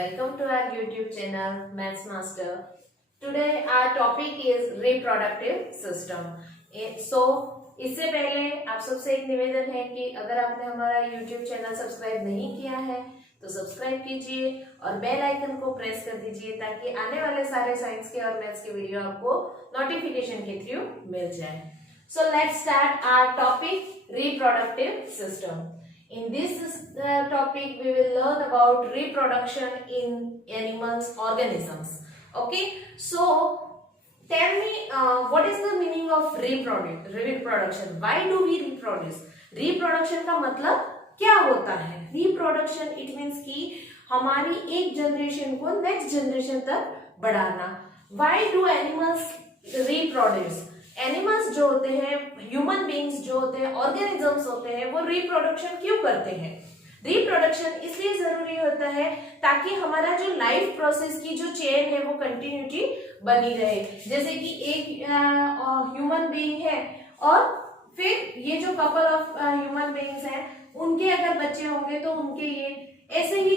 welcome to our YouTube channel Maths Master. Today our topic is reproductive system. इससे पहले आप सबसे एक निवेदन है कि अगर आपने हमारा YouTube चैनल सब्सक्राइब नहीं किया है तो सब्सक्राइब कीजिए और बेल आइकन को प्रेस कर दीजिए ताकि आने वाले सारे साइंस के और मैथ्स के वीडियो आपको नोटिफिकेशन के थ्रू मिल जाए. So let's start our topic, reproductive system. In this topic we will learn about reproduction in animals, organisms. Okay, so tell me what is the meaning of reproduction? Why do we reproduce? Reproduction का मतलब क्या होता है? Reproduction it means कि हमारी एक generation को next generation तक बढ़ाना. Why do animals reproduce? Animals जो होते हैं, ह्यूमन बीइंग्स जो होते हैं, ऑर्गेनिजम्स होते हैं, वो रिप्रोडक्शन क्यों करते हैं? रिप्रोडक्शन इसलिए जरूरी होता है ताकि हमारा जो लाइफ प्रोसेस की जो चेन है वो कंटिन्यूटी बनी रहे. जैसे कि एक ह्यूमन बीइंग है और फिर ये जो कपल ऑफ ह्यूमन बीइंग्स हैं उनके अगर बच्चे होंगे तो उनके ये ऐसे ही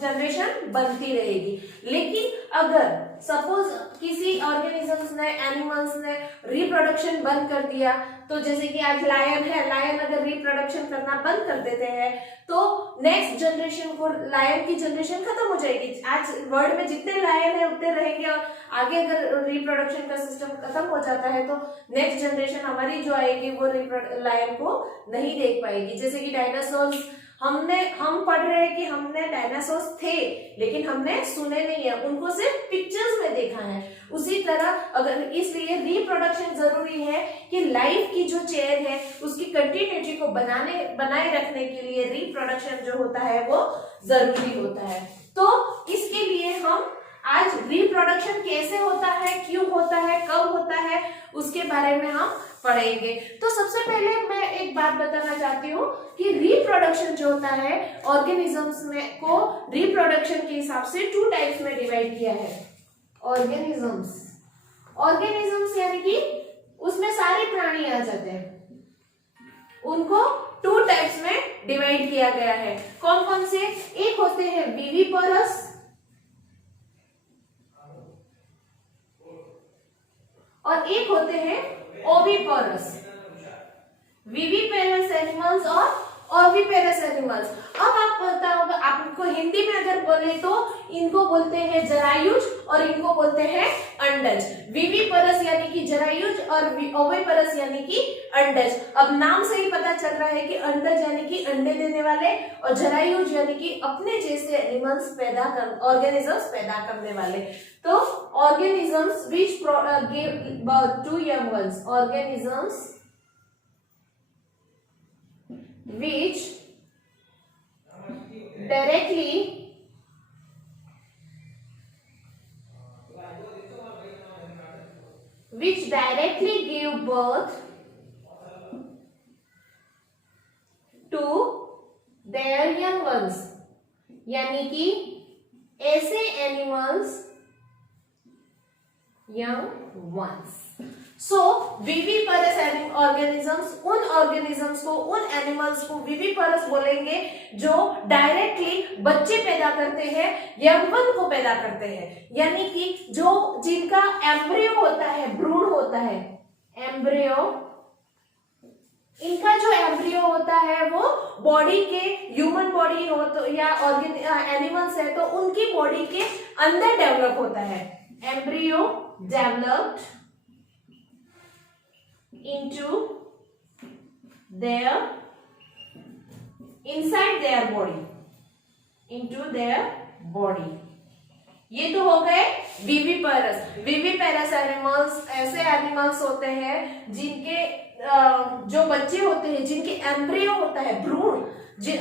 जनरेशन बनती रहेगी. लेकिन अगर सपोज किसी ऑर्गेनिजम्स ने, एनिमल्स ने रिप्रोडक्शन बंद कर दिया, तो जैसे कि आज लायन है, लायन अगर रिप्रोडक्शन करना बंद कर देते हैं तो नेक्स्ट जनरेशन को, लायन की जनरेशन खत्म हो जाएगी. आज वर्ल्ड में जितने लायन है उतने रहेंगे और आगे अगर रिप्रोडक्शन का सिस्टम खत्म हो जाता है तो नेक्स्ट जनरेशन हमारी जो आएगी वो लायन को नहीं देख पाएगी. जैसे कि डायनासोर्स, हम पढ़ रहे हैं कि हमने डायनासोर्स थे लेकिन हमने सुने नहीं है, उनको सिर्फ पिक्चर्स में देखा है. उसी तरह अगर इसलिए रिप्रोडक्शन जरूरी है कि लाइफ की जो चेन है उसकी कंटिन्यूटी को बनाए रखने के लिए रिप्रोडक्शन जो होता है वो जरूरी होता है. तो इसके लिए हम आज रिप्रोडक्शन कैसे होता है, क्यों होता है, कब होता है, उसके बारे में हम पढ़ेंगे. तो सबसे पहले मैं एक बात बताना चाहती हूँ कि रिप्रोडक्शन जो होता है ऑर्गेनिजम्स में को रिप्रोडक्शन के हिसाब से 2 टाइप्स में डिवाइड किया है. ऑर्गेनिजम्स यानी कि उसमें सारे प्राणी आ जाते हैं, उनको 2 टाइप्स में डिवाइड किया गया है. कौन कौन से? एक होते हैं विविपोरस और एक होते हैं ओविपोरस. विविपेरस एनिमल्स और ओविपेरस एनिमल्स. अब आप पता होगा, आपको हिंदी में अगर बोले तो इनको बोलते हैं जरायुज और इनको बोलते हैं अंडज. विविपेरस यानी कि जरायुज और ओविपेरस यानी कि अंडज. अब नाम से ही पता चल रहा है कि अंडज यानी कि अंडे देने वाले और जरायुज यानी कि अपने जैसे एनिमल्स ऑर्गेनिजम्स पैदा करने वाले. तो organisms which give birth to young ones, organisms which directly give birth to their young ones, यानी कि ऐसे animals young ones. So viviparous organisms उन organisms को, उन animals को viviparous बोलेंगे जो डायरेक्टली बच्चे पैदा करते हैं, यौवन को पैदा करते हैं. यानी कि जो जिनका एम्ब्रियो होता है, भ्रूण होता है, एम्ब्रियो, इनका जो एम्ब्रियो होता है वो बॉडी के, ह्यूमन बॉडी हो तो या एनिमल्स है तो उनकी बॉडी के अंदर डेवलप होता है. Embryo developed into their inside their body. ये तो हो गए विविपेरस. विविपेरस एनिमल्स ऐसे एनिमल्स होते हैं जिनके जो बच्चे होते हैं, जिनके एम्ब्रियो होता है, भ्रूण,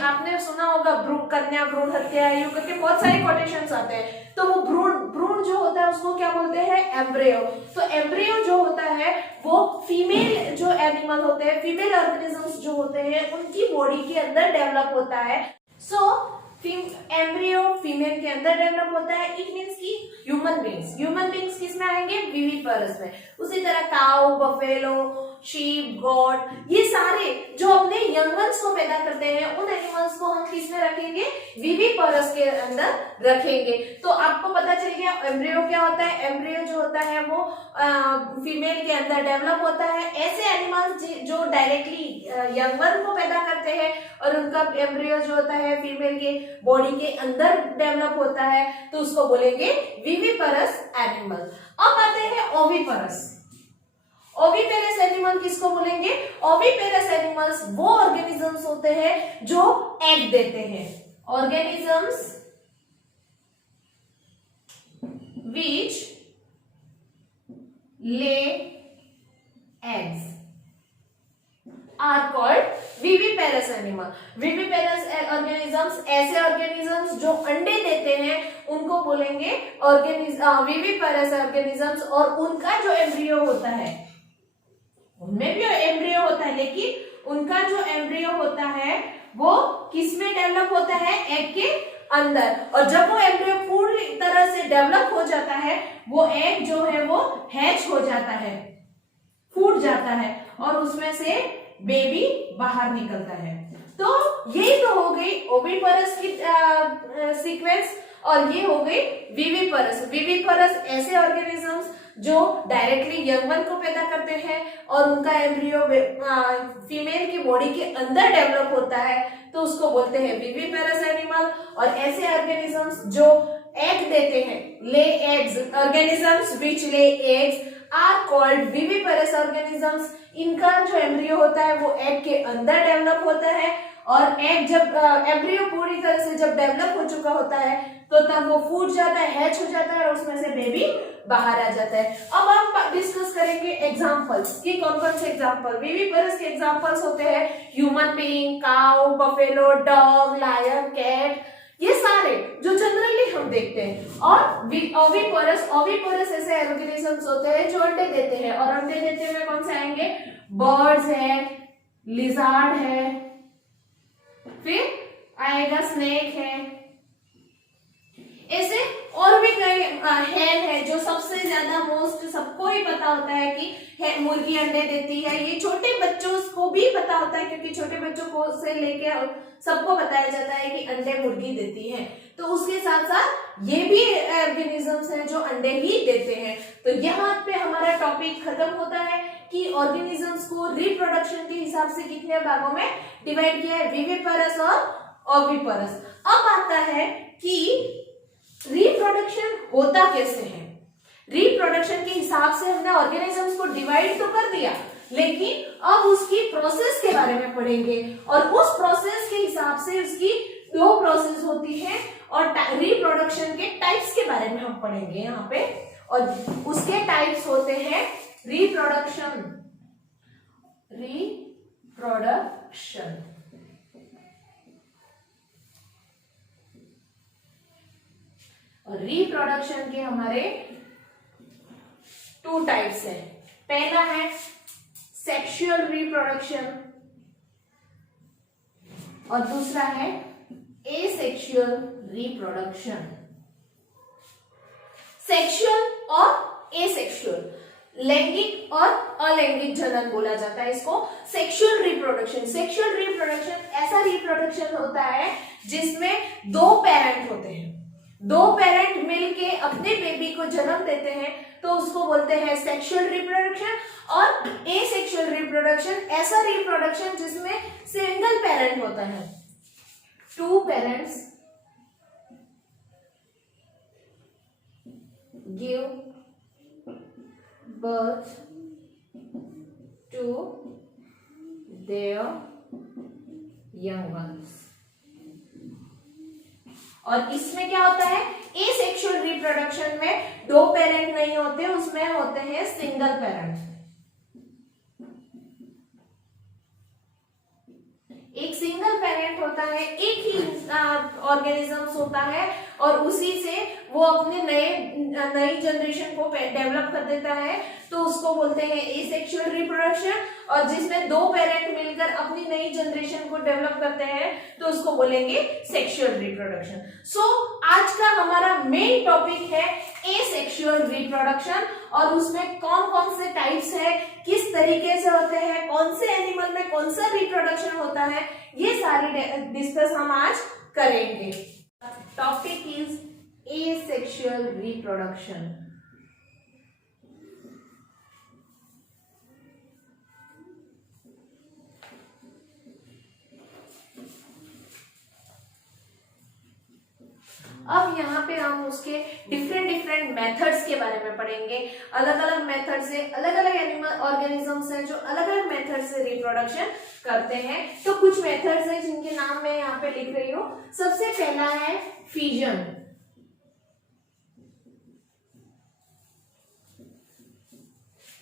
आपने सुना होगा कन्या भ्रूण हत्या यूं करके बहुत सारे कोटेशंस आते हैं. तो वो भ्रूण जो होता है उसको क्या बोलते हैं? एम्ब्रियो. तो एम्ब्रियो जो होता है वो फीमेल जो एनिमल होते हैं, फीमेल ऑर्गेनिजम्स जो होते हैं उनकी बॉडी के अंदर डेवलप होता है. सो एम्ब्रियो फीमेल के अंदर डेवलप होता है. इट मीन्स कि ह्यूमन बींग्स किस में आएंगे? विविपेरस में. उसी तरह काउ, बफेलो, शीप, गॉट, ये सारे जो अपने यंग वंस को पैदा करते हैं उन एनिमल्स को हम किस में रखेंगे, विविपारस के अंदर रखेंगे। तो आपको पता चल गया एम्ब्रियो क्या होता है। एम्ब्रियो जो होता है वो फीमेल के अंदर डेवलप होता है। ऐसे एनिमल्स जो डायरेक्टली यंग वन को पैदा करते हैं और उनका एम्ब्रियो जो होता है फीमेल के बॉडी के अंदर डेवलप होता है तो उसको बोलेंगे विविपारस एनिमल। अब आते हैं ओविपारस। ओविपेरस एनिमल किसको बोलेंगे? ओविपेरस एनिमल्स वो ऑर्गेनिजम्स होते हैं जो एग देते हैं। Organisms which lay eggs are called viviparous animal. viviparous organisms ऐसे organisms जो अंडे देते हैं उनको बोलेंगे viviparous organisms। और उनका जो एम्ब्रियो होता है, उनमें भी एम्ब्रियो होता है, लेकिन उनका जो एम्ब्रियो होता है वो किसमें डेवलप होता है? एग के अंदर। और जब वो एम्ब्रियो पूरी तरह से डेवलप हो जाता है वो एग जो है वो हैच हो जाता है, फूट जाता है और उसमें से बेबी बाहर निकलता है। तो यही तो हो गई ओविपारस की सीक्वेंस और ये हो गई विविपारस। विविपारस ऐसे ऑर्गेनिजम्स जो डायरेक्टली यंग वन को पैदा करते हैं और उनका एम्ब्रियो फीमेल की बॉडी के अंदर डेवलप होता है तो उसको बोलते हैं विविपारस एनिमल। और ऐसे ऑर्गेनिजम्स जो एग देते हैं, lay eggs, organisms which lay eggs are called viviparous organisms. इनका जो एम्ब्रियो होता है वो एग के अंदर डेवलप होता है और एग जब एम्ब्रियो पूरी तरह से जब डेवलप हो चुका होता है तो तब वो फूट जाता है, हैच हो जाता है और उसमें से बेबी बाहर आ जाता है। अब हम डिस्कस करेंगे एग्जांपल्स कि कौन कौन से एग्जांपल विविपारस के एग्जांपल्स होते हैं। Human being, cow, buffalo, dog, lion, cat, ये सारे जो जनरली हम देखते हैं। और ओविपारस ऐसे ऑर्गेनिजम्स होते हैं जो अंडे देते हैं और अंडे देते हुए कौन से आएंगे? बर्ड्स है, लिजार्ड है, फिर आएगा स्नेक है, ऐसे और भी कई हैन है जो सबसे ज्यादा मोस्ट सबको ही पता होता है कि मुर्गी अंडे देती है। ये छोटे बच्चों को भी पता होता है क्योंकि छोटे बच्चों को से लेके सबको बताया जाता है कि अंडे मुर्गी देती है। तो उसके साथ साथ ये भी ऑर्गेनिजम्स हैं जो अंडे ही देते हैं। तो यहाँ पे हमारा टॉपिक खत्म होता है कि ऑर्गेनिजम्स को रिप्रोडक्शन के हिसाब से कितने भागों में डिवाइड किया है, विविपारस और ओविपारस। अब आता है कि रिप्रोडक्शन होता कैसे है। रिप्रोडक्शन के हिसाब से हमने ऑर्गेनिजम्स को डिवाइड तो कर दिया, लेकिन अब उसकी प्रोसेस के बारे में पढ़ेंगे और उस प्रोसेस के हिसाब से उसकी दो प्रोसेस होती है और रिप्रोडक्शन के टाइप्स के बारे में हम पढ़ेंगे यहाँ पे। और उसके टाइप्स होते हैं रिप्रोडक्शन और रिप्रोडक्शन के हमारे 2 टाइप्स हैं। पहला है सेक्सुअल रिप्रोडक्शन और दूसरा है एसेक्सुअल रिप्रोडक्शन। सेक्सुअल और एसेक्सुअल, लैंगिक और अलैंगिक जनन बोला जाता है इसको। सेक्सुअल रिप्रोडक्शन ऐसा रिप्रोडक्शन होता है जिसमें 2 पेरेंट होते हैं, 2 पेरेंट मिलके अपने बेबी को जन्म देते हैं तो उसको बोलते हैं सेक्सुअल रिप्रोडक्शन। और एसेक्सुअल रिप्रोडक्शन ऐसा रिप्रोडक्शन जिसमें सिंगल पेरेंट होता है, 2 parents give birth to their young ones. और इसमें क्या होता है, एसेक्सुअल रिप्रोडक्शन में 2 पेरेंट नहीं होते, उसमें होते हैं सिंगल पेरेंट। एक सिंगल पेरेंट होता है, एक ही ऑर्गेनिजम्स होता है और उसी से वो अपने नई जनरेशन को डेवलप कर देता है तो उसको बोलते हैं एसेक्सुअल रिप्रोडक्शन। और जिसमें 2 पेरेंट मिलकर अपनी नई जनरेशन को डेवलप करते हैं तो उसको बोलेंगे सेक्सुअल रिप्रोडक्शन। सो आज का हमारा मेन टॉपिक है एसेक्सुअल सेक्सुअल रिप्रोडक्शन, और उसमें कौन कौन से टाइप्स है, किस तरीके से होते हैं, कौन से एनिमल में कौन सा रिप्रोडक्शन होता है, ये सारी डिस्कस हम आज करेंगे। Topic is asexual reproduction. अब यहाँ पे हम उसके डिफरेंट मेथड्स के बारे में पढ़ेंगे। अलग अलग मेथड से अलग अलग एनिमल ऑर्गेनिजम्स हैं जो अलग अलग मेथड से रिप्रोडक्शन करते हैं। तो कुछ मेथड्स हैं जिनके नाम मैं यहाँ पे लिख रही हूँ। सबसे पहला है फिजन।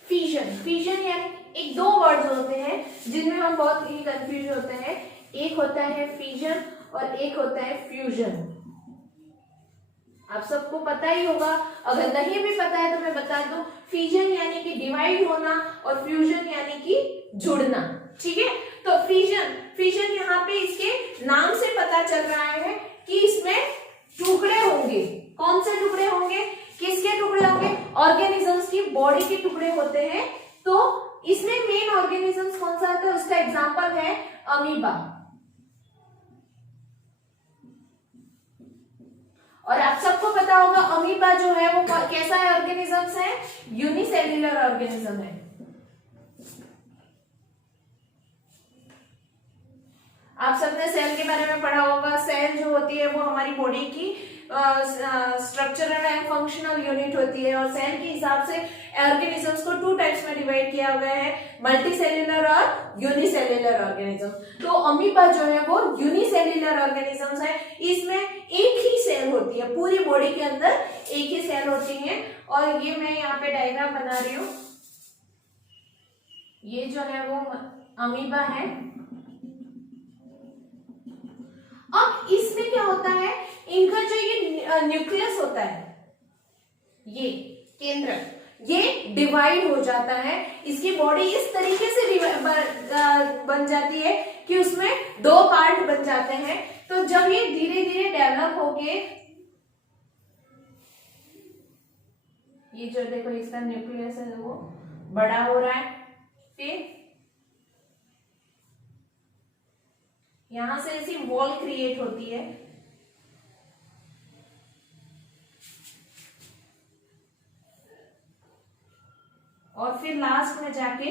फिजन यानी एक दो वर्ड्स होते हैं जिनमें हम बहुत ही कंफ्यूज होते हैं। एक होता है फिजन और एक होता है फ्यूजन। आप सबको पता ही होगा, अगर नहीं भी पता है तो मैं बता दूं। फिजन यानी कि डिवाइड होना और फ्यूजन यानी कि जुड़ना। ठीक है, तो फिजन यहाँ पे इसके नाम से पता चल रहा है कि इसमें टुकड़े होंगे। कौन से टुकड़े होंगे, किसके टुकड़े होंगे? ऑर्गेनिजम्स की बॉडी के टुकड़े होते हैं। तो इसमें मेन ऑर्गेनिजम्स कौन सा आता है, उसका एग्जाम्पल है अमीबा। और आप सबको पता होगा अमीबा जो है वो कैसा है ऑर्गेनिजम्स है, यूनिसेल्युलर ऑर्गेनिज्म है। आप सबने सेल के बारे में पढ़ा होगा। सेल जो होती है वो हमारी बॉडी की स्ट्रक्चरल एंड फंक्शनल यूनिट होती है, और सेल के हिसाब से ऑर्गेनिजम्स को टू टाइप्स में डिवाइड किया गया है, मल्टीसेल्युलर और यूनिसेल्युलर ऑर्गेनिज्म। तो अमीबा जो है वो यूनिसेल्युलर ऑर्गेनिजम्स है। इसमें एक ही सेल होती है, पूरी बॉडी के अंदर एक ही सेल होती है। और ये मैं यहाँ पे डायग्राम बना रही हूँ। ये जो है वो अमीबा है। अब इसमें क्या होता है, इनका जो ये न्यूक्लियस होता है, ये केंद्र, ये डिवाइड हो जाता है। इसकी बॉडी इस तरीके से बन जाती है कि उसमें दो पार्ट बन जाते हैं। तो जब ये धीरे धीरे डेवलप होके, ये जो देखो इसका न्यूक्लियस है वो बड़ा हो रहा है, फिर यहां से ऐसी वॉल क्रिएट होती है, और फिर लास्ट में जाके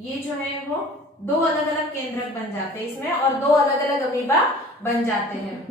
ये जो है वो दो अलग अलग केंद्रक बन जाते हैं इसमें, और दो अलग अलग अमीबा बन जाते हैं।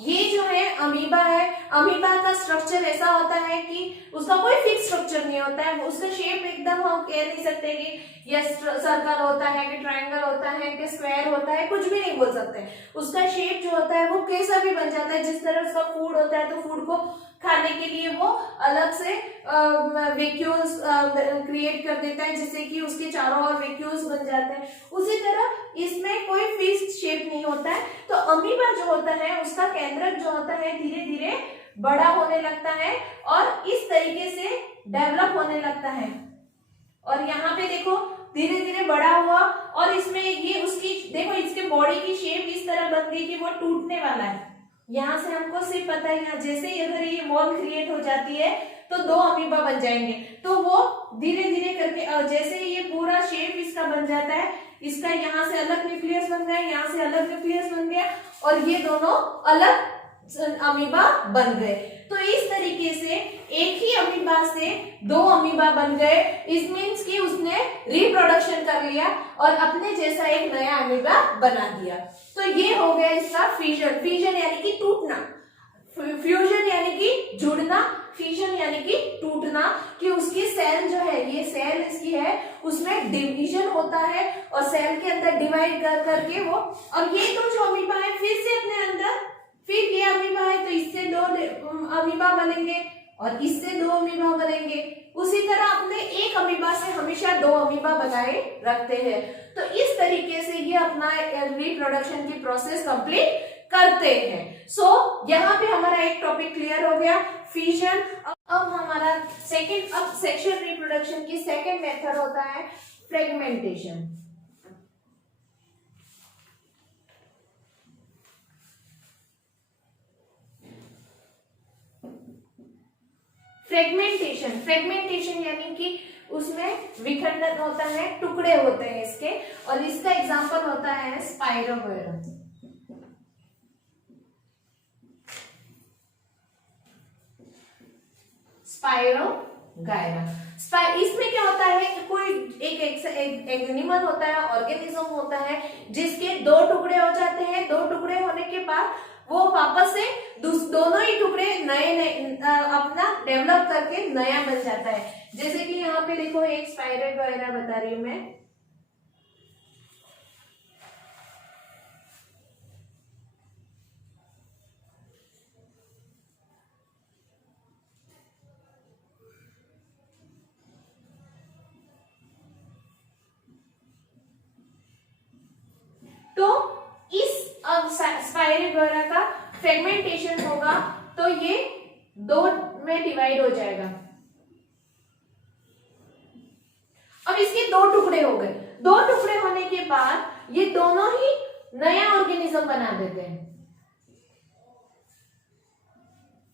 ये जो है अमीबा है। अमीबा का स्ट्रक्चर ऐसा होता है कि उसका कोई फिक्स स्ट्रक्चर नहीं होता है। उसका शेप एकदम हम कह नहीं सकते कि ये सर्कल होता है कि ट्रायंगल होता है कि स्क्वायर होता है, कुछ भी नहीं बोल सकते। उसका शेप जो होता है वो कैसा भी बन जाता है। जिस तरह उसका फूड होता है तो फूड को खाने के लिए वो अलग से वैक्यूल्स क्रिएट कर देता है, जिससे कि उसके चारों ओर वैक्यूल्स बन जाते हैं। उसी तरह इसमें कोई फिक्स्ड शेप नहीं होता है। तो अमीबा जो होता है उसका केंद्रक जो होता है धीरे धीरे बड़ा होने लगता है और इस तरीके से डेवलप होने लगता है। और यहाँ पे देखो धीरे धीरे बड़ा हुआ, और इसमें ये उसकी देखो इसके बॉडी की शेप इस तरह बन गई कि वो टूटने वाला है। यहाँ से हमको सिर्फ पता है यहाँ जैसे ही अगर ये वॉल क्रिएट हो जाती है तो दो अमीबा बन जाएंगे। तो वो धीरे धीरे करके जैसे ही ये पूरा शेप इसका बन जाता है, इसका यहाँ से अलग न्यूक्लियस बन गया, यहाँ से अलग न्यूक्लियस बन गया, और ये दोनों अलग अमीबा बन गए। तो इस तरीके से एक ही अमीबा से दो अमीबा बन गए। इस मीन्स कि उसने रिप्रोडक्शन कर लिया और अपने जैसा एक नया अमीबा बना दिया। तो ये हो गया इसका फिजन। फिजन यानी कि टूटना, फ्यूजन यानी कि जुड़ना, फिजन यानी कि टूटना, कि उसकी सेल जो है, ये सेल इसकी है, उसमें डिवीजन होता है और सेल के अंदर डिवाइड कर करके वो, और ये तो जो अमीबा है फिर से अपने अंदर, फिर ये अमीबा है तो इससे दो अमीबा बनेंगे और इससे दो अमीबा बनेंगे। उसी तरह अपने एक अमीबा से हमेशा दो अमीबा बनाए रखते हैं। तो इस तरीके से ये अपना रिप्रोडक्शन की प्रोसेस कंप्लीट करते हैं। सो यहाँ पे हमारा एक टॉपिक क्लियर हो गया, फिजन। अब हमारा सेकंड, अब सेक्सुअल रिप्रोडक्शन की सेकंड मेथड होता है फ्रेगमेंटेशन। फ्रेगमेंटेशन यानी कि उसमें विखंडन होता है, टुकड़े होते हैं इसके, और इसका एग्जांपल होता है स्पाइरोगोयरा। स्पाइरोगायरा। इसमें क्या होता है कि कोई एक एनिमल होता है, ऑर्गेनिज्म होता है, जिसके दो टुकड़े हो जाते हैं। दो टुकड़े होने के बाद वो वापस से दोनों ही टुकड़े नए अपना डेवलप करके नया बन जाता है। जैसे कि यहाँ पे देखो एक स्पाइरोगायरा बता रही हूं मैं। तो इस स्पाइरोगोयरा का फ्रेगमेंटेशन होगा तो ये दो में डिवाइड हो जाएगा। अब इसके दो टुकड़े हो गए। दो टुकड़े होने के बाद ये दोनों ही नया ऑर्गेनिज्म बना देते हैं।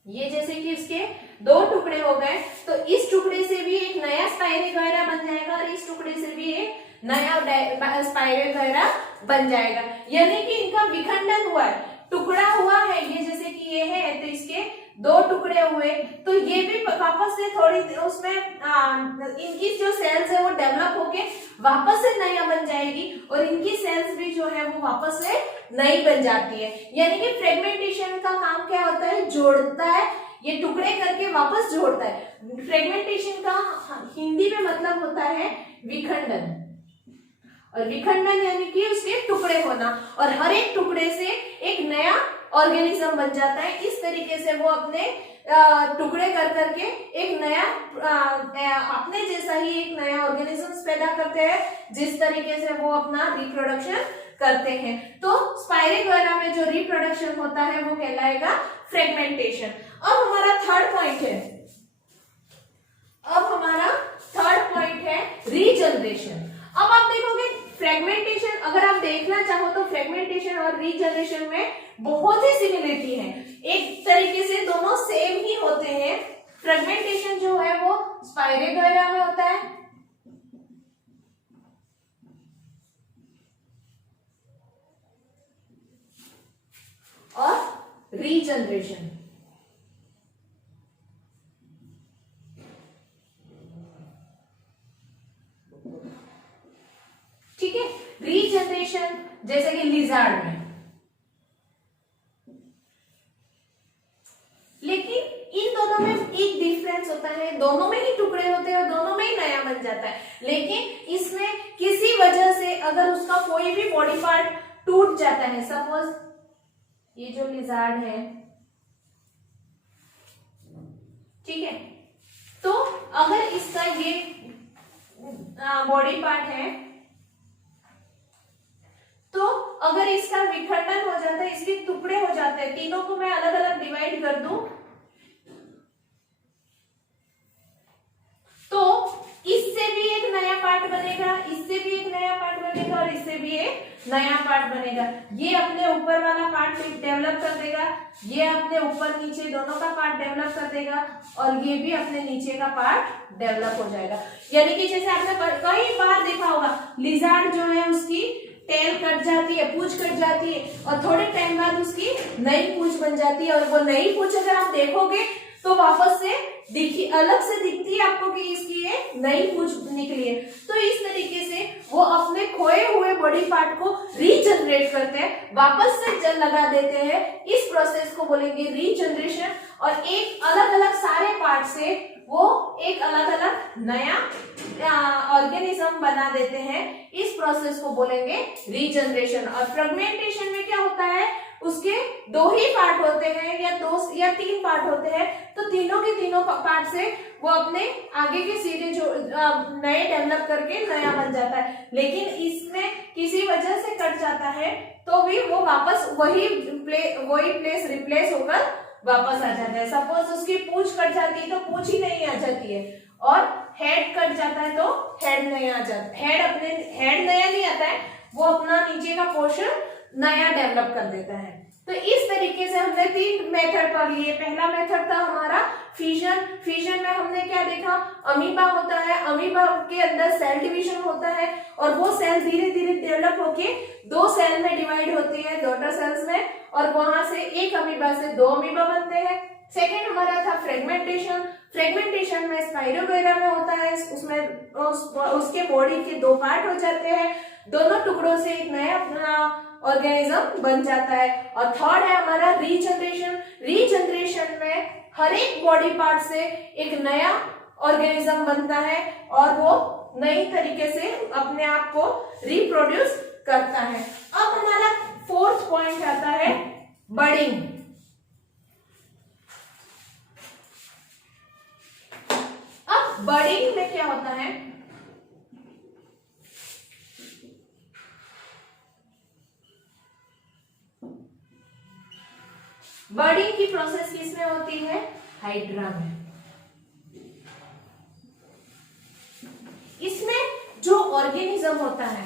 ये जैसे कि इसके दो टुकड़े हो गए तो इस टुकड़े से भी एक नया स्पाइरोगोयरा बन जाएगा और इस टुकड़े से भी एक नया स्पाइरोगोयरा बन जाएगा। यानी कि इनका विखंडन हुआ है, टुकड़ा हुआ है। ये जैसे कि ये है तो इसके दो टुकड़े हुए तो ये भी वापस से थोड़ी उसमें इनकी जो सेल्स है वो डेवलप होके वापस से नया बन जाएगी और इनकी सेल्स भी जो है वो वापस से नई बन जाती है। यानी कि फ्रेगमेंटेशन का काम क्या होता है, जोड़ता है, ये टुकड़े करके वापस जोड़ता है। फ्रेगमेंटेशन का हिंदी में मतलब होता है विखंडन, और विखंडन यानी कि उसके टुकड़े होना, और हर एक टुकड़े से एक नया ऑर्गेनिज्म बन जाता है। इस तरीके से वो अपने टुकड़े कर करके एक नया अपने जैसा ही एक नया ऑर्गेनिज्म पैदा करते हैं, जिस तरीके से वो अपना रिप्रोडक्शन करते हैं। तो स्पाइरोगोयरा में जो रिप्रोडक्शन होता है वो कहलाएगा फ्रेगमेंटेशन। अब हमारा थर्ड पॉइंट है रीजनरेशन। अब आप देखोगे फ्रेगमेंटेशन, अगर आप देखना चाहो तो फ्रेगमेंटेशन और रीजनरेशन में बहुत ही सिमिलरिटी है। एक तरीके से दोनों सेम ही होते हैं। फ्रेगमेंटेशन जो है वो स्पाइरोगोयरा में होता है, और रीजनरेशन ठीक है। रीजनरेशन जैसे कि लिजार्ड में, लेकिन इन दोनों में एक डिफरेंस होता है, दोनों में ही टुकड़े होते हैं और दोनों में ही नया बन जाता है। लेकिन इसमें किसी वजह से अगर उसका कोई भी बॉडी पार्ट टूट जाता है, सपोज ये जो लिजार्ड है, ठीक है, तो अगर इसका ये बॉडी पार्ट है तो अगर इसका विखंडन हो जाता है, इसके टुकड़े हो जाते हैं, तीनों को मैं अलग अलग डिवाइड कर दूं तो इससे भी एक नया पार्ट बनेगा, इससे भी एक नया पार्ट बनेगा और इससे भी एक नया पार्ट बनेगा। ये अपने ऊपर वाला पार्ट डेवलप कर देगा, ये अपने ऊपर नीचे दोनों का पार्ट डेवलप कर देगा और ये भी अपने नीचे का पार्ट डेवलप हो जाएगा। यानी कि जैसे आपने कई बार देखा होगा, लिजार्ड जो है उसकी टेल कट जाती है, पूंछ कट जाती है और थोड़े टाइम बाद उसकी नई पूंछ बन जाती है, और वो नई पूंछ अगर आप देखोगे तो वापस से अलग से दिखती है आपको कि इसकी ये नई पूंछ निकली है। तो इस तरीके से वो अपने खोए हुए बॉडी पार्ट को रीजनरेट करते हैं, वापस से जल लगा देते हैं। इस प्रोसेस को बोलेंगे रीजनरेशन, और एक अलग अलग सारे पार्ट से वो एक अलग अलग नया ऑर्गेनिज्म बना देते हैं। इस प्रोसेस को बोलेंगे रीजनरेशन। और फ्रेगमेंटेशन में क्या होता है, उसके दो ही पार्ट होते हैं या दो या तीन पार्ट होते हैं, तो तीनों के तीनों पार्ट से वो अपने आगे के सिरे जो नए डेवलप करके नया बन जाता है। लेकिन इसमें किसी वजह से कट जाता है तो भी वो वापस वही प्लेस रिप्लेस होकर वापस आ जाता है। सपोज उसकी पूंछ कट जाती है तो पूंछ ही नहीं आ जाती है, और हेड कट जाता है तो हेड नया आ जाता है, हेड नया नहीं आता है, वो अपना नीचे का पोर्शन नया डेवलप कर देता है। तो इस तरीके से हमने 3 मेथड पढ़ लिए। पहला मेथड था हमारा फिजन। फिजन में हमने क्या देखा, अमीबा होता है, अमीबा के अंदर सेल डिवीजन होता है और वो सेल धीरे धीरे डेवलप होके 2 सेल में डिवाइड होती है, डॉटर सेल्स में, और वहां से एक अमीबा से 2 अमीबा बनते हैं। सेकेंड हमारा था फ्रेगमेंटेशन। फ्रेगमेंटेशन में स्पाइरोगोरा में होता है, उसमें उसके बॉडी के 2 पार्ट हो जाते हैं, दोनों टुकड़ों से एक नया अपना ऑर्गेनिज्म बन जाता है। और थर्ड है हमारा रीजनरेशन। रीजनरेशन में हर एक बॉडी पार्ट से एक नया ऑर्गेनिज्म बनता है और वो नई तरीके से अपने आप को रिप्रोड्यूस करता है। अब हमारा 4th पॉइंट आता है बडिंग। अब बडिंग में क्या होता है, बडिंग की प्रोसेस किसमें होती है, हाइड्रा में। इसमें जो ऑर्गेनिज्म होता है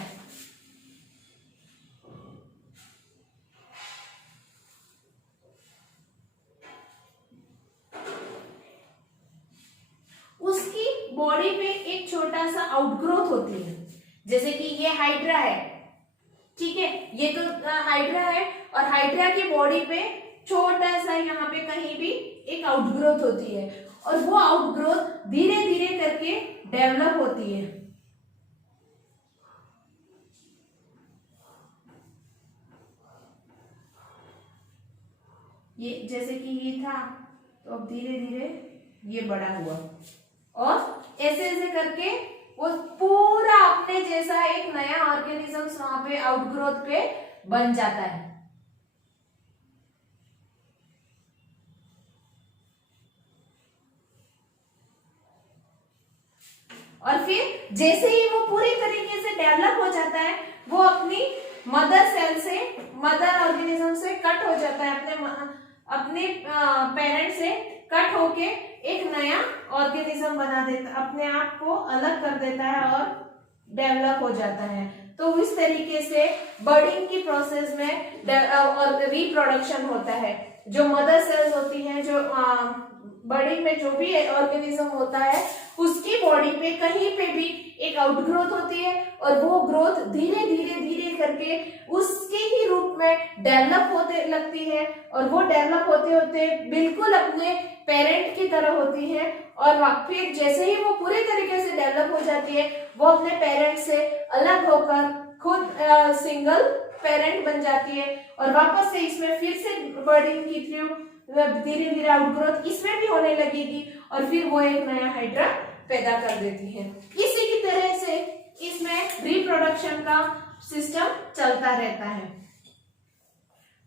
उसकी बॉडी पे एक छोटा सा आउटग्रोथ होती है। जैसे कि ये हाइड्रा है, ठीक है, ये तो हाइड्रा है और हाइड्रा की बॉडी पे छोटा सा यहाँ पे कहीं भी एक आउटग्रोथ होती है और वो आउटग्रोथ धीरे धीरे करके डेवलप होती है। ये जैसे कि ये था तो अब धीरे धीरे ये बड़ा हुआ और ऐसे ऐसे करके वो पूरा अपने जैसा एक नया ऑर्गेनिज्म वहां पे आउटग्रोथ पे बन जाता है। और फिर जैसे ही वो पूरी तरीके से डेवलप हो जाता है, वो अपनी मदर सेल से, मदर ऑर्गेनिज्म से कट हो जाता है, अपने पेरेंट से कट होके एक नया ऑर्गेनिज्म बना देता, अपने आप को अलग कर देता है और डेवलप हो जाता है। तो इस तरीके से बर्डिंग की प्रोसेस में और रिप्रोडक्शन होता है। जो मदर सेल्स होती हैं, जो बर्डिंग में जो भी ऑर्गेनिज्म होता है, उसकी बॉडी पे कहीं पे भी एक आउटग्रोथ होती है और वो ग्रोथ धीरे धीरे धीरे करके उसके ही रूप में डेवलप होते लगती है और वो डेवलप होते होते बिल्कुल अपने पेरेंट की तरह होती है और फिर जैसे ही वो पूरे तरीके से डेवलप हो जाती है, वो अपने पेरेंट से अलग होकर खुद सिंगल पेरेंट बन जाती है और वापस से इसमें फिर से बर्डिंग की थ्रू धीरे धीरे आउटग्रोथ इसमें भी होने लगेगी और फिर वो एक नया हाइड्रा पैदा कर देती है। इसी की तरह से इसमें रिप्रोडक्शन का सिस्टम चलता रहता है।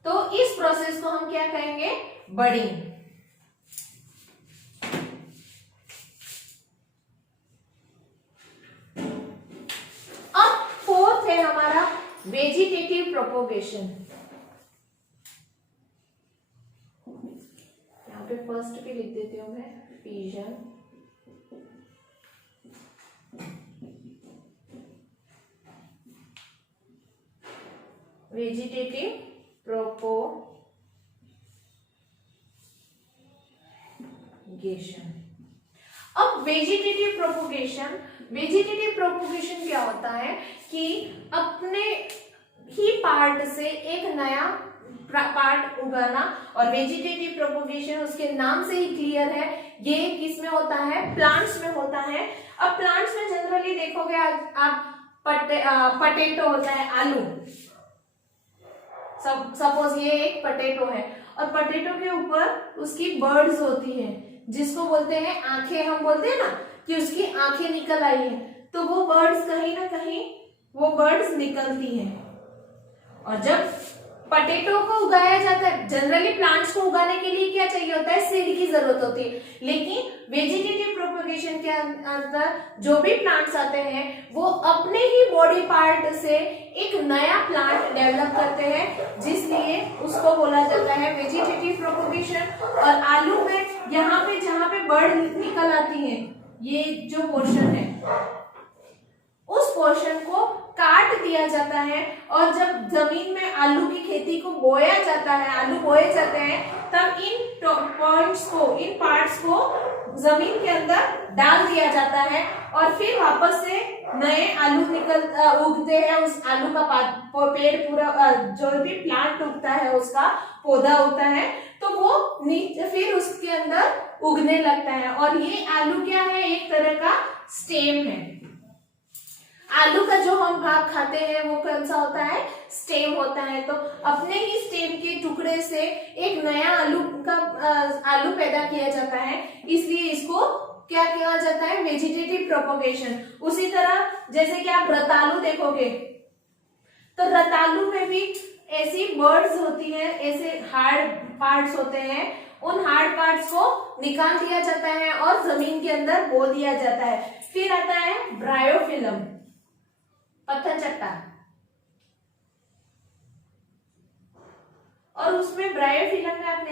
तो इस प्रोसेस को हम क्या कहेंगे, बर्डिंग। अब 4th है हमारा वेजिटेटिव प्रोपोगेशन। यहाँ पे फर्स्ट भी लिख देती हूँ मैं, फिजन, वेजिटेटिव प्रोपोगेशन। अब वेजिटेटिव प्रोपोगेशन क्या होता है कि अपने ही पार्ट से एक नया पार्ट उगाना, और वेजिटेटिव प्रोपोगेशन उसके नाम से ही क्लियर है, ये किसमें होता है, प्लांट्स में होता है। अब प्लांट्स में जनरली देखोगे आप पटेटो होता है, आलू, सपोज ये एक पटेटो है और पटेटो के ऊपर उसकी बर्ड्स होती हैं जिसको बोलते हैं आंखें, हम बोलते हैं ना कि उसकी आंखें निकल आई हैं, तो वो बर्ड्स कहीं ना कहीं वो बर्ड्स निकलती हैं। और जब पटेटो को उगाया जाता है, जनरली प्लांट्स को उगाने के लिए क्या चाहिए होता है, सीड की जरूरत होती है, लेकिन वेजिटेटिव प्रोपोगेशन के अंदर जो भी प्लांट्स आते हैं वो अपने ही बॉडी पार्ट से एक नया प्लांट डेवलप करते हैं, जिसलिए उसको बोला जाता है वेजिटेटिव प्रोपोगेशन। और आलू में यहाँ पे जहाँ पे बर्ड निकल आती है ये जो पोर्शन है उस पोर्शन को काट दिया जाता है, और जब जमीन में आलू की खेती को बोया जाता है, आलू बोए जाते हैं, तब इन पॉइंट्स को, इन पार्ट्स को जमीन के अंदर डाल दिया जाता है, और फिर वापस से नए आलू उगते हैं। उस आलू का पेड़ पूरा जो भी प्लांट उगता है, उसका पौधा उगता है, तो वो नीचे फिर उसके अंदर उगने लगता है। और ये आलू क्या है, एक तरह का स्टेम है। आलू का जो हम भाग खाते हैं वो कौन सा होता है, स्टेम होता है। तो अपने ही स्टेम के टुकड़े से एक नया आलू पैदा किया जाता है, इसलिए इसको क्या कहा जाता है, वेजिटेटिव प्रोपोगेशन। उसी तरह जैसे कि आप रतालू देखोगे, तो रतालू में भी ऐसी बर्ड्स होती हैं, ऐसे हार्ड पार्ट्स होते हैं, उन हार्ड पार्ट्स को निकाल दिया जाता है और जमीन के अंदर बो दिया जाता है। फिर आता है ब्रायोफिलम, पत्थर चट्टा, और उसमें ब्रायोफिलम में आप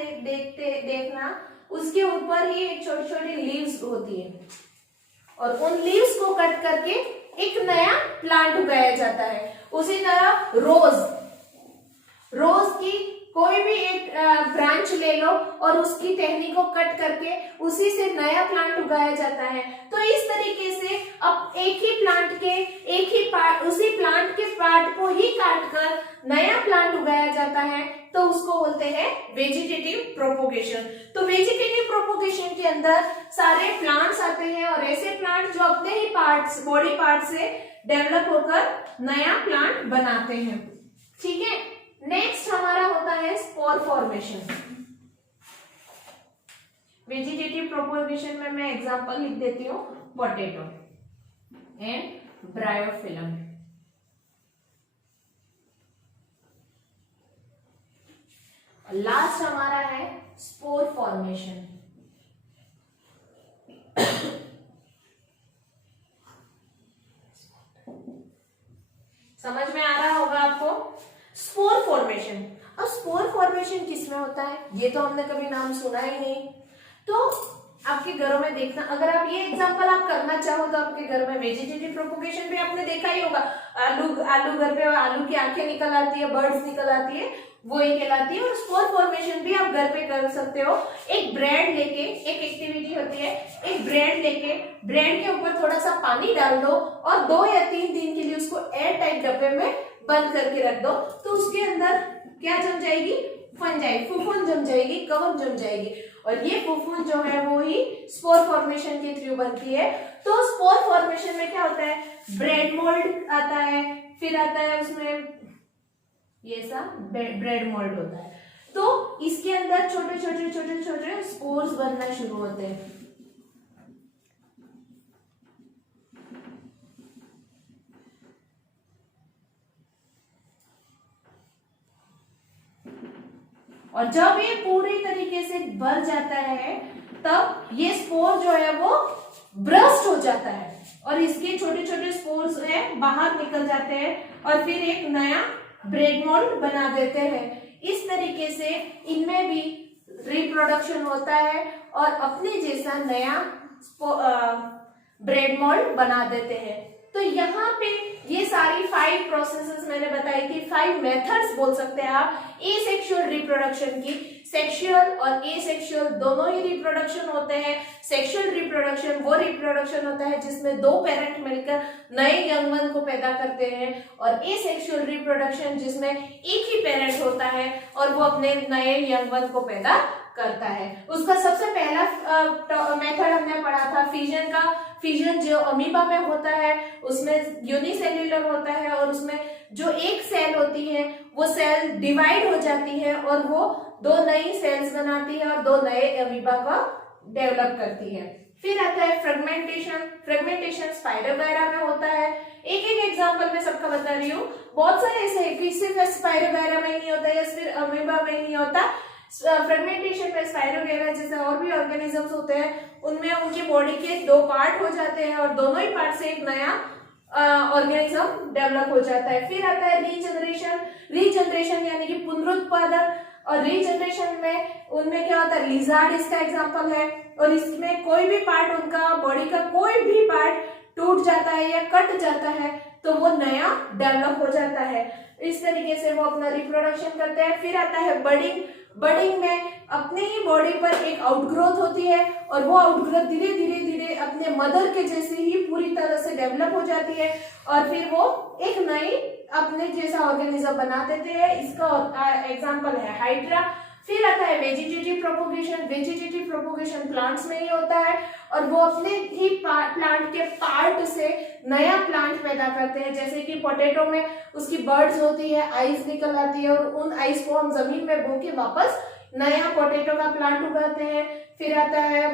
देखना उसके ऊपर ही एक छोटी छोटी लीव्स होती है, और उन लीव्स को कट करके एक नया प्लांट उगाया जाता है। उसी तरह रोज की कोई भी एक ब्रांच ले लो और उसकी टहनी को कट करके उसी से नया प्लांट उगाया जाता है। तो इस तरीके से अब एक ही प्लांट के एक ही पार्ट, उसी प्लांट के पार्ट को ही काट कर नया प्लांट उगाया जाता है, तो उसको बोलते हैं वेजिटेटिव प्रोपोगेशन। तो वेजिटेटिव प्रोपोगेशन के अंदर सारे प्लांट्स आते हैं, और ऐसे प्लांट जो अपने ही पार्ट्स, बॉडी पार्ट से डेवलप होकर नया प्लांट बनाते हैं। ठीक है, नेक्स्ट हमारा होता है स्पोर फॉर्मेशन। वेजिटेटिव प्रोपोगेशन में मैं एग्जांपल लिख देती हूँ, पोटैटो एंड ब्रायोफिलम। लास्ट हमारा है स्पोर फॉर्मेशन। समझ में आ रहा होगा आपको स्पोर फॉर्मेशन। अब स्पोर फॉर्मेशन किसमें होता है, ये तो हमने कभी नाम सुना ही नहीं। तो आपके घरों में देखना, अगर आप ये एग्जांपल आप करना चाहो तो आपके घर में वेजिटेटिव प्रोपोगेशन भी आपने देखा ही होगा। आलू घर पे आलू की आंखें निकल आती है, बर्ड्स निकल आती है, वो ही कहलाती है। और स्पोर फॉर्मेशन भी आप घर पे कर सकते हो। एक ब्रेड लेके, एक एक्टिविटी होती है, एक ब्रेड लेके ब्रेड के ऊपर थोड़ा सा पानी डाल दो और 2 या 3 दिन के लिए उसको एयर टाइट डब्बे में बंद करके रख दो, तो उसके अंदर क्या जम जाएगी, फंजाई, फूफूंद जम जाएगी, कवक जम जाएगी, और ये फूफूंद जो है वो ही स्पोर फॉर्मेशन के थ्रू बनती है। तो स्पोर फॉर्मेशन में क्या होता है, ब्रेड मोल्ड आता है, फिर आता है उसमें ये सब ब्रेड मोल्ड होता है। तो इसके अंदर छोटे छोटे छोटे छोटे स्पोर्स बनना शुरू होते हैं। और जब ये पूरी तरीके से भर जाता है, तब ये स्पोर जो है वो ब्रस्ट हो जाता है, और इसके छोटे छोटे स्पोर्स है बाहर निकल जाते हैं, और फिर एक नया ब्रेड मोल्ड बना देते हैं। इस तरीके से इनमें भी रिप्रोडक्शन होता है, और अपने जैसा नया ब्रेड मोल्ड बना देते हैं। तो यहाँ पे ये सारी 5 प्रोसेसेस मैंने बताई थी, 5 मेथड्स बोल सकते हैं आप एसेक्सुअल रिप्रोडक्शन की। सेक्सुअल और एसेक्सुअल दोनों ही रिप्रोडक्शन होते हैं। सेक्सुअल रिप्रोडक्शन वो रिप्रोडक्शन होता है जिसमें 2 पेरेंट मिलकर नए यंगवन को पैदा करते हैं, और एसेक्सुअल रिप्रोडक्शन जिसमें एक ही पेरेंट होता है और वो अपने नए यंगवन को पैदा करता है। उसका सबसे पहला मेथड हमने पढ़ा था फिजन का। फिजन जो अमीबा में होता है उसमें यूनिसेल्युलर होता है, और उसमें जो एक सेल होती है वो सेल डिवाइड हो जाती है और वो 2 नई सेल्स बनाती है और 2 नए अमीबा को डेवलप करती है। फिर आता है फ्रेगमेंटेशन। फ्रेगमेंटेशन स्पाइडर वगैरह में होता है। एक एक एग्जांपल में सबका बता रही हूँ। बहुत सारे ऐसे है कि सिर्फ स्पाइडर वगैरह में नहीं होता या फिर अमीबा में नहीं होता। फ्रेगमेंटेशन में स्पाइरो वगैरह जैसे और भी ऑर्गेनिजम्स होते हैं, उनमें उनकी बॉडी के 2 पार्ट हो जाते हैं और दोनों ही पार्ट से एक नया ऑर्गेनिज्म डेवलप हो जाता है। फिर आता है रीजनरेशन। रीजनरेशन यानी कि पुनरुत्पादन। और रीजनरेशन में उनमें क्या होता है, लिजार्ड इसका एग्जांपल है, और इसमें कोई भी पार्ट उनका बॉडी का कोई भी पार्ट टूट जाता है या कट जाता है तो वो नया डेवलप हो जाता है। इस तरीके से वो अपना रिप्रोडक्शन करते हैं। फिर आता है बर्डिंग। बर्डिंग में अपने ही बॉडी पर एक आउटग्रोथ होती है और वो आउटग्रोथ धीरे धीरे धीरे अपने मदर के जैसे ही पूरी तरह से डेवलप हो जाती है और फिर वो एक नई अपने जैसा ऑर्गेनिज्म बना देते हैं। इसका एग्जांपल है हाइड्रा। फिर आता है vegetative propagation. Vegetative propagation plants में ही होता है और वो अपने ही प्लांट के पार्ट से नया प्लांट पैदा करते हैं। जैसे कि पोटैटो में उसकी बर्ड्स होती है, आइज निकल आती है और उन आइज को हम जमीन में बो के वापस नया पोटैटो का प्लांट उगाते हैं। फिर आता है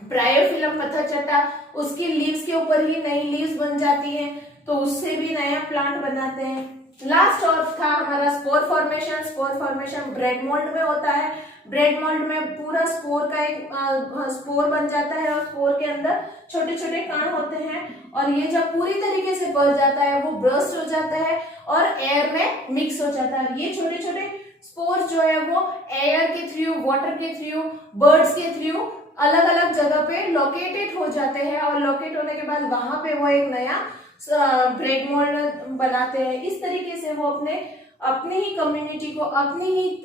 ब्रायोफिलम पत्थरचट्टा, उसकी लीव्स के ऊपर ही नई लीव्स बन जाती हैं तो उससे भी नया प्लांट बनाते हैं। लास्ट और था हमारा spore formation. Spore formation bread mould में होता है। ब्रेड मोल्ड में पूरा स्पोर का एक स्पोर बन जाता है और स्पोर के अंदर छोटे छोटे कण होते हैं और ये जब पूरी तरीके से बढ़ जाता है वो ब्रस्ट हो जाता है और एयर में मिक्स हो जाता है। ये छोटे छोटे स्पोर जो है वो एयर के थ्रू, वाटर के थ्रू, बर्ड्स के थ्रू अलग अलग जगह पे लोकेटेड हो जाते हैं और लोकेट होने के बाद वहां पे वो एक नया ब्रेड मोल्ड बनाते हैं। इस तरीके से वो अपने ही कम्युनिटी को, अपनी ही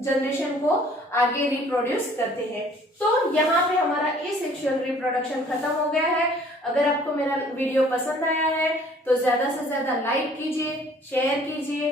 जनरेशन को आगे रिप्रोड्यूस करते हैं। तो यहाँ पे हमारा एसेक्सुअल रिप्रोडक्शन खत्म हो गया है। अगर आपको मेरा वीडियो पसंद आया है तो ज्यादा से ज्यादा लाइक कीजिए, शेयर कीजिए